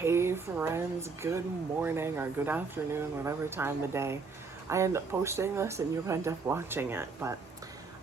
Hey friends, good morning or good afternoon, whatever time of day I end up posting this and you end up watching it, but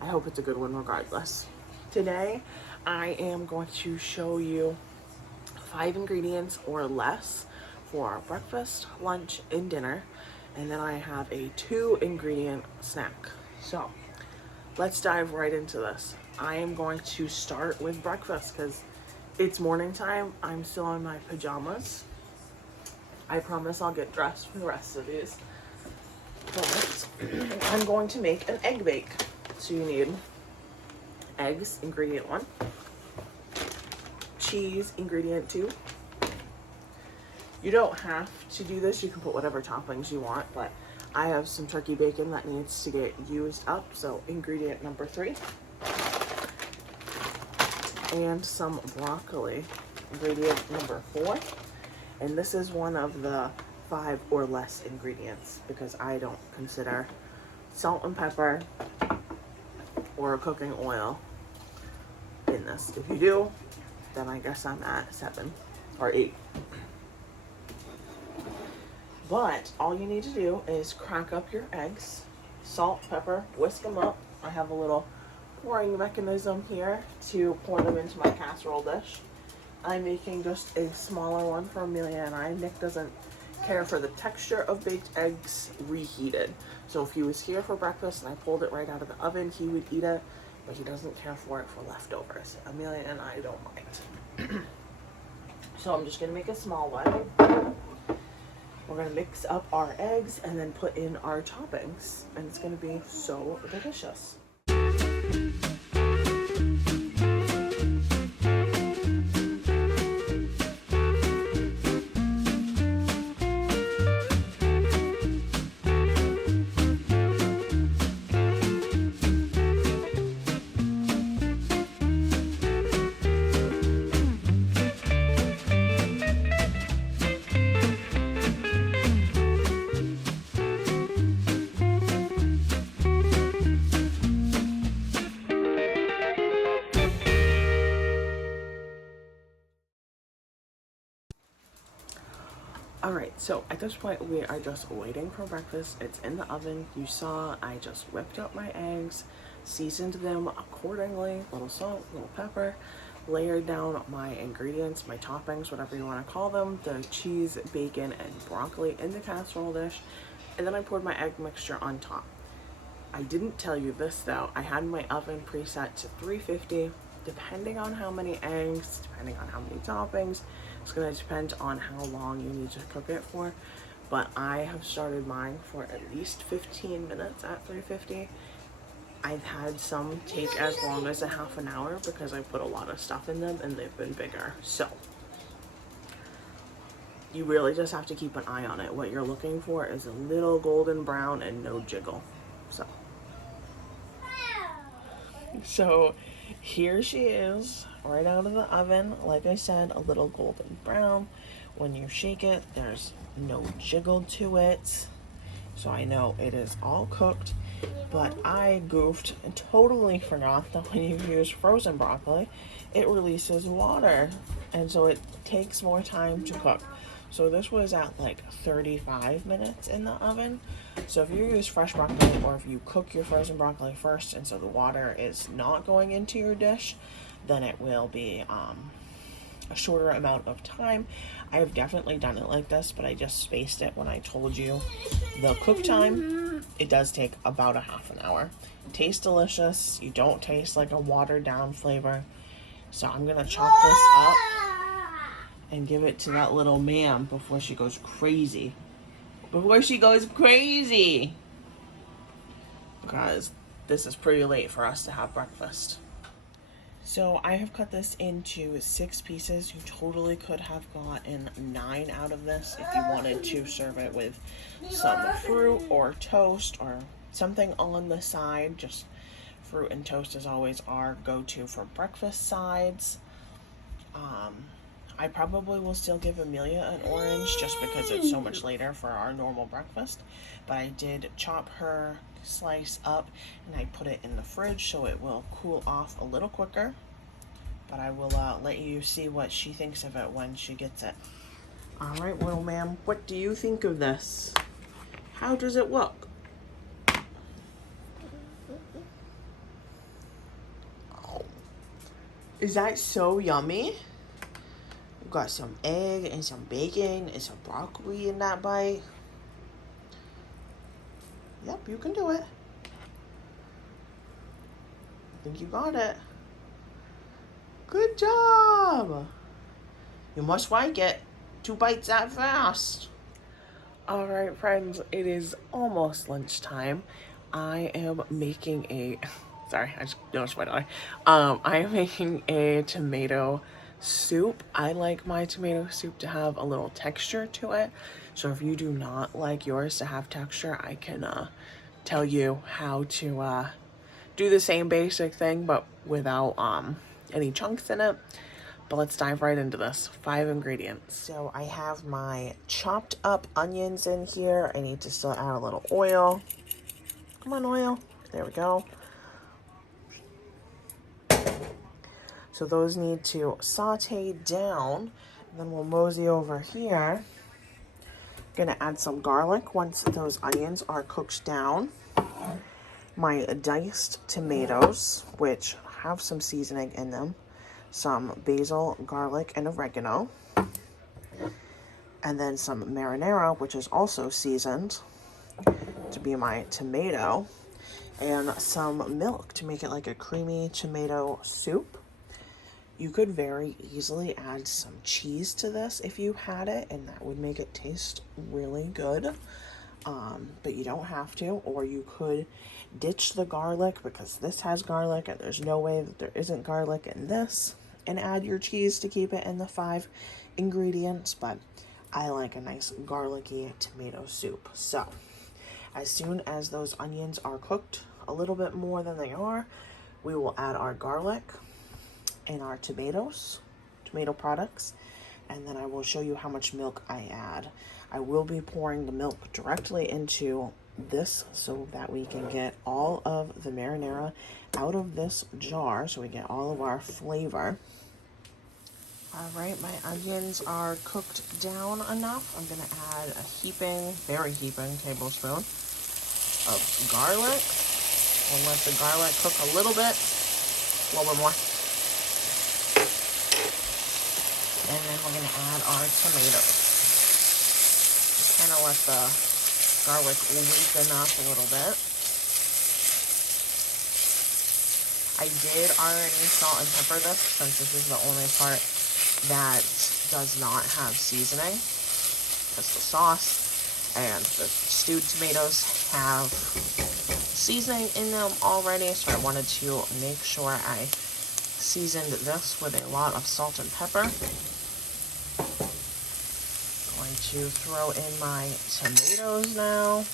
I hope it's a good one regardless. Today I am going to show you 5 ingredients or less for breakfast, lunch, and dinner, and then I have a 2 ingredient snack. So let's dive right into this. I am going to start with breakfast because it's morning time. I'm still in my pajamas. I promise I'll get dressed for the rest of these. But I'm going to make an egg bake. So you need eggs, ingredient 1, cheese, ingredient 2. You don't have to do this, you can put whatever toppings you want, but I have some turkey bacon that needs to get used up, so ingredient number 3. And some broccoli, ingredient number 4. And this is one of the 5 or less ingredients because I don't consider salt and pepper or cooking oil in this. If you do, then I guess I'm at 7 or 8. But all you need to do is crack up your eggs, salt, pepper, whisk them up. I have a little pouring mechanism here to pour them into my casserole dish. I'm making just a smaller one for Amelia and I. Nick doesn't care for the texture of baked eggs reheated. So if he was here for breakfast and I pulled it right out of the oven, he would eat it, but he doesn't care for it for leftovers. Amelia and I don't mind. So I'm just gonna make a small one. We're gonna mix up our eggs and then put in our toppings, and it's gonna be so delicious. Alright, so at this point we are just waiting for breakfast. It's in the oven. You saw I just whipped up my eggs, seasoned them accordingly, little salt, little pepper, layered down my ingredients, my toppings, whatever you want to call them, the cheese, bacon, and broccoli in the casserole dish, and then I poured my egg mixture on top. I didn't tell you this though, I had my oven preset to 350. Depending on how many eggs, depending on how many toppings, it's going to depend on how long you need to cook it for. But I have started mine for at least 15 minutes at 350. I've had some take as long as a half an hour because I put a lot of stuff in them and they've been bigger. So you really just have to keep an eye on it. What you're looking for is a little golden brown and no jiggle. So here she is, right out of the oven. Like I said, a little golden brown. When you shake it, there's no jiggle to it. So I know it is all cooked, but I goofed and totally forgot that when you use frozen broccoli, it releases water, and so it takes more time to cook. So this was at like 35 minutes in the oven. So if you use fresh broccoli or if you cook your frozen broccoli first and so the water is not going into your dish, then it will be a shorter amount of time. I have definitely done it like this, but I just spaced it when I told you the cook time. It does take about a half an hour. Tastes delicious. You don't taste like a watered down flavor. So I'm gonna chop this up and give it to that little ma'am before she goes crazy. Because this is pretty late for us to have breakfast. So I have cut this into 6 pieces. You totally could have gotten 9 out of this if you wanted to serve it with some fruit or toast or something on the side. Just fruit and toast is always our go-to for breakfast sides. I probably will still give Amelia an orange just because it's so much later for our normal breakfast. But I did chop her slice up and I put it in the fridge so it will cool off a little quicker. But I will let you see what she thinks of it when she gets it. All right, little ma'am, what do you think of this? How does it look? Is that so yummy? We've got some egg and some bacon and some broccoli in that bite. Yep, you can do it. I think you got it. Good job. You must like it. 2 bites that fast. All right, friends, it is almost lunchtime. I am making a, sorry, I just noticed my eye. I am making a tomato soup. I like my tomato soup to have a little texture to it. So if you do not like yours to have texture, I can tell you how to do the same basic thing, but without any chunks in it. But let's dive right into this. 5 ingredients. So I have my chopped up onions in here. I need to still add a little oil. Come on, oil. There we go. So those need to saute down. And then we'll mosey over here. Gonna add some garlic once those onions are cooked down. My diced tomatoes, which have some seasoning in them. Some basil, garlic, and oregano. And then some marinara, which is also seasoned to be my tomato. And some milk to make it like a creamy tomato soup. You could very easily add some cheese to this if you had it, and that would make it taste really good. But you don't have to, or you could ditch the garlic because this has garlic and there's no way that there isn't garlic in this, and add your cheese to keep it in the 5 ingredients. But I like a nice garlicky tomato soup. So as soon as those onions are cooked a little bit more than they are, we will add our garlic and our tomato products, and then I will show you how much milk I add. I will be pouring the milk directly into this so that we can get all of the marinara out of this jar, so we get all of our flavor. All right, my onions are cooked down enough. I'm gonna add a very heaping tablespoon of garlic. We'll let the garlic cook a little bit more. And then we're gonna add our tomatoes. Kind of let the garlic weaken up a little bit. I did already salt and pepper this since this is the only part that does not have seasoning, because the sauce and the stewed tomatoes have seasoning in them already, so I wanted to make sure I seasoned this with a lot of salt and pepper. Going to throw in my tomatoes now.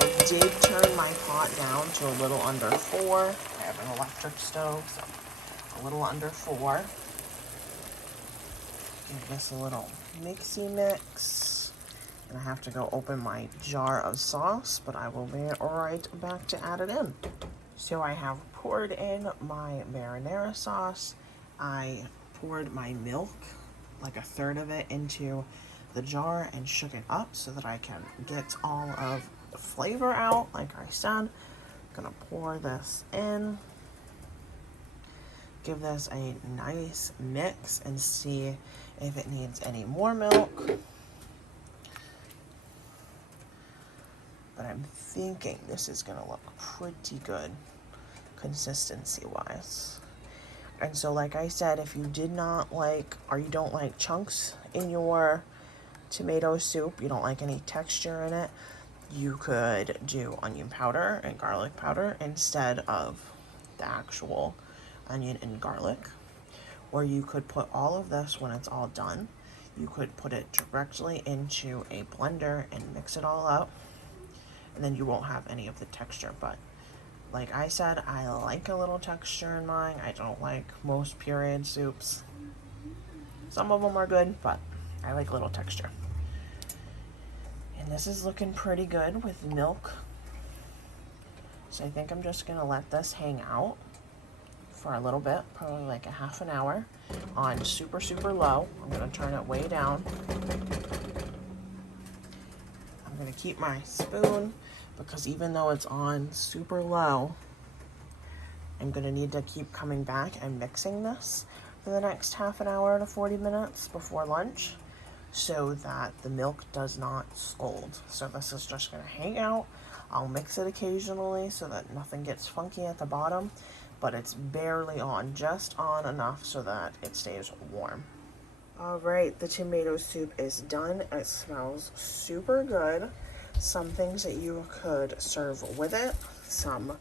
I did turn my pot down to a little under 4. I have an electric stove, so a little under 4. Give this a little mixy mix. And I have to go open my jar of sauce, but I will be right back to add it in. So I have poured in my marinara sauce. I poured my milk, like a third of it, into the jar and shook it up so that I can get all of the flavor out. Like I said, I'm gonna pour this in, give this a nice mix, and see if it needs any more milk. But I'm thinking this is gonna look pretty good consistency wise. And so, like I said, if you did not like, or you don't like chunks in your tomato soup, you don't like any texture in it, you could do onion powder and garlic powder instead of the actual onion and garlic. Or you could put all of this, when it's all done, you could put it directly into a blender and mix it all up, and then you won't have any of the texture. But like I said, I like a little texture in mine. I don't like most pureed soups. Some of them are good, but I like a little texture. And this is looking pretty good with milk. So I think I'm just gonna let this hang out for a little bit, probably like a half an hour on super, super low. I'm gonna turn it way down. I'm gonna keep my spoon because even though it's on super low, I'm gonna need to keep coming back and mixing this for the next half an hour to 40 minutes before lunch so that the milk does not scald. So this is just gonna hang out. I'll mix it occasionally so that nothing gets funky at the bottom, but it's barely on, just on enough so that it stays warm. All right, the tomato soup is done. It smells super good. Some things that you could serve with it, some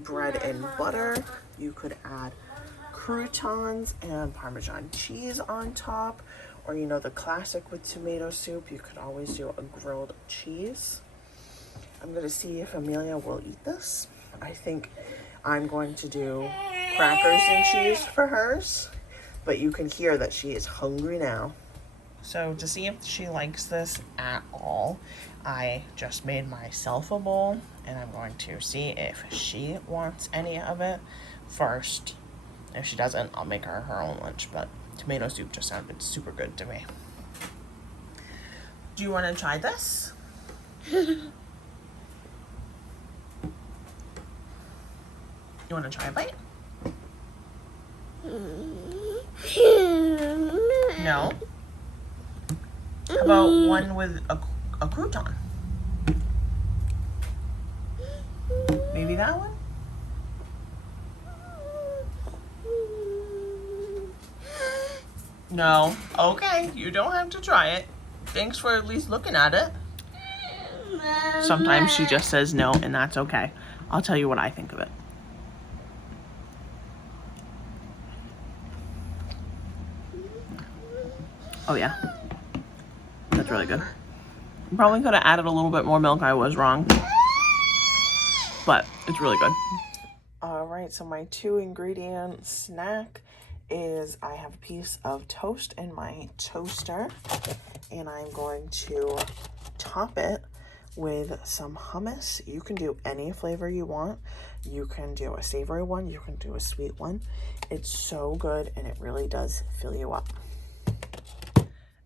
bread and butter. You could add croutons and Parmesan cheese on top, or you know, the classic with tomato soup, you could always do a grilled cheese. I'm gonna see if Amelia will eat this. I think I'm going to do crackers and cheese for hers, but you can hear that she is hungry now. So to see if she likes this at all, I just made myself a bowl, and I'm going to see if she wants any of it first. If she doesn't, I'll make her her own lunch, but tomato soup just sounded super good to me. Do you want to try this? You want to try a bite? No? How about one with a crouton? Maybe that one? No. Okay, you don't have to try it. Thanks for at least looking at it. Sometimes she just says no, and that's okay. I'll tell you what I think of it. Oh yeah, that's really good. Probably could have added a little bit more milk. I was wrong, but it's really good. All right, so my 2-ingredient snack is I have a piece of toast in my toaster, and I'm going to top it with some hummus. You can do any flavor you want. You can do a savory one, you can do a sweet one. It's so good, and it really does fill you up.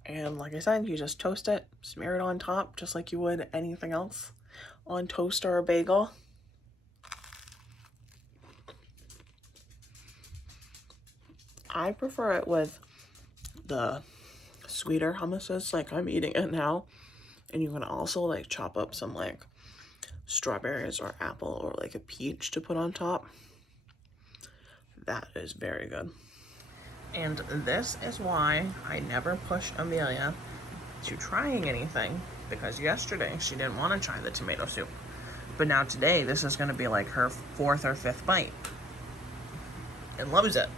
And like I said, you just toast it, smear it on top, just like you would anything else on toast or a bagel. I prefer it with the sweeter hummuses, like I'm eating it now. And you can also like chop up some like strawberries or apple or like a peach to put on top. That is very good. And this is why I never push Amelia to trying anything, because yesterday she didn't want to try the tomato soup. But now today, this is going to be like her 4th or 5th bite. And loves it.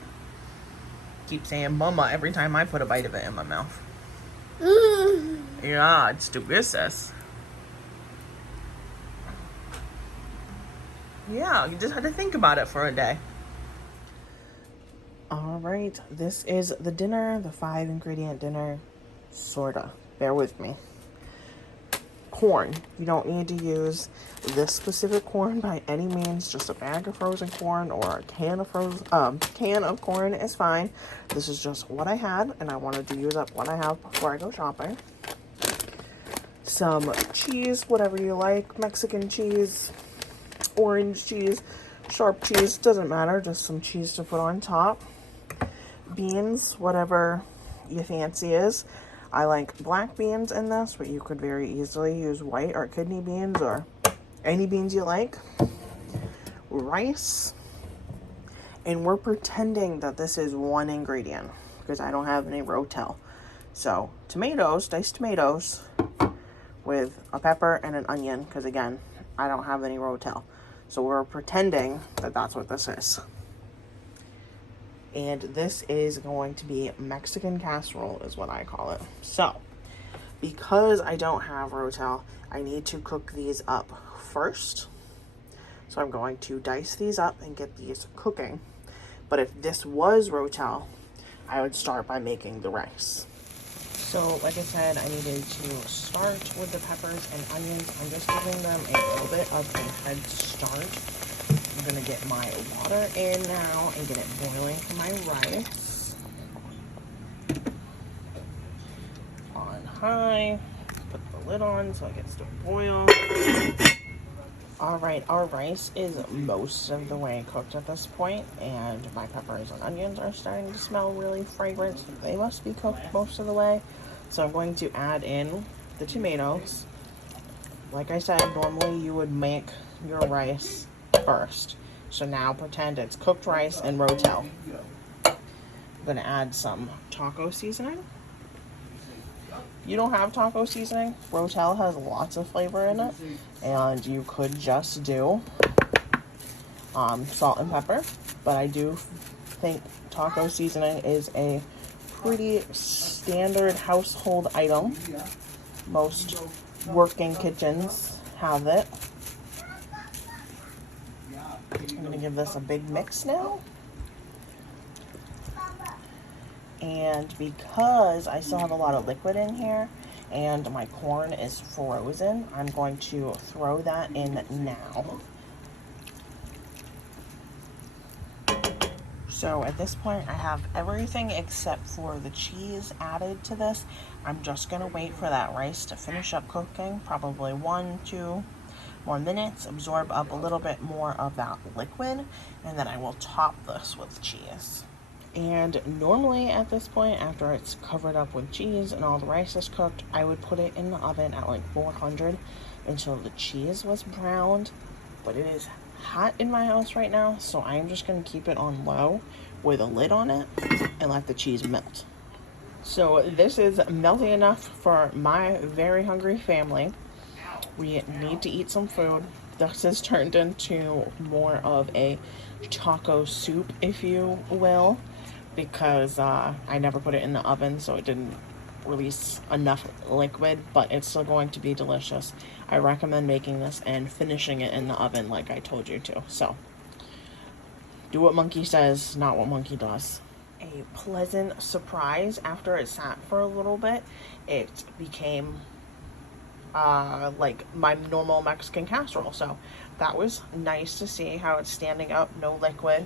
Keep saying mama every time I put a bite of it in my mouth. Yeah, it's delicious. Yeah, you just had to think about it for a day. All right, this is the dinner, the 5-ingredient dinner, sorta. Bear with me. Corn. You don't need to use this specific corn by any means. Just a bag of frozen corn or a can of corn is fine. This is just what I had, and I wanted to use up what I have before I go shopping. Some cheese, whatever you like, Mexican cheese, orange cheese, sharp cheese, doesn't matter, just some cheese to put on top. Beans, whatever you fancy is. I like black beans in this, but you could very easily use white or kidney beans or any beans you like. Rice. And we're pretending that this is 1 ingredient because I don't have any Rotel. So tomatoes, diced tomatoes with a pepper and an onion, because again, I don't have any Rotel. So we're pretending that that's what this is. And this is going to be Mexican casserole is what I call it. So, because I don't have Rotel, I need to cook these up first. So I'm going to dice these up and get these cooking. But if this was Rotel, I would start by making the rice. So, like I said, I needed to start with the peppers and onions. I'm just giving them a little bit of a head start I'm gonna get my water in now and get it boiling for my rice. On high, put the lid on so it gets to boil. Alright, our rice is most of the way cooked at this point, and my peppers and onions are starting to smell really fragrant. They must be cooked most of the way. So I'm going to add in the tomatoes. Like I said, normally you would make your rice first. So now pretend it's cooked rice and Rotel. I'm going to add some taco seasoning. You don't have taco seasoning, Rotel has lots of flavor in it, and you could just do salt and pepper, but I do think taco seasoning is a pretty standard household item. Most working kitchens have it. I'm going to give this a big mix now. And because I still have a lot of liquid in here and my corn is frozen, I'm going to throw that in now. So at this point, I have everything except for the cheese added to this. I'm just going to wait for that rice to finish up cooking, probably 1-2 more minutes, absorb up a little bit more of that liquid, and then I will top this with cheese. And normally at this point, after it's covered up with cheese and all the rice is cooked, I would put it in the oven at like 400 until the cheese was browned. But it is hot in my house right now, so I'm just going to keep it on low with a lid on it and let the cheese melt. So this is melting enough for my very hungry family. We need to eat some food. This has turned into more of a taco soup, if you will, because I never put it in the oven, so it didn't release enough liquid, but it's still going to be delicious. I recommend making this and finishing it in the oven like I told you to. So do what Monkey says, not what Monkey does. A pleasant surprise, after it sat for a little bit, it became like my normal Mexican casserole. So that was nice to see how it's standing up. No liquid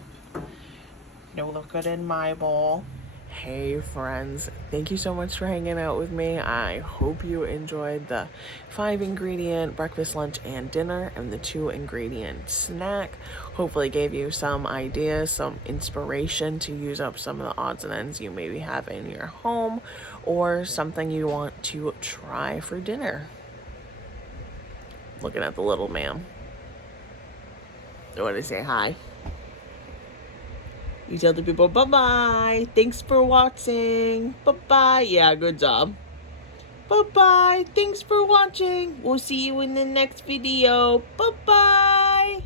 in my bowl. Hey friends, thank you so much for hanging out with me. I hope you enjoyed the 5-ingredient breakfast, lunch, and dinner, and the 2-ingredient snack. Hopefully gave you some ideas, some inspiration to use up some of the odds and ends you maybe have in your home, or something you want to try for dinner. Looking at the little ma'am. I want to say hi. You tell the people bye-bye. Thanks for watching. Bye-bye. Yeah, good job. Bye-bye. Thanks for watching. We'll see you in the next video. Bye-bye.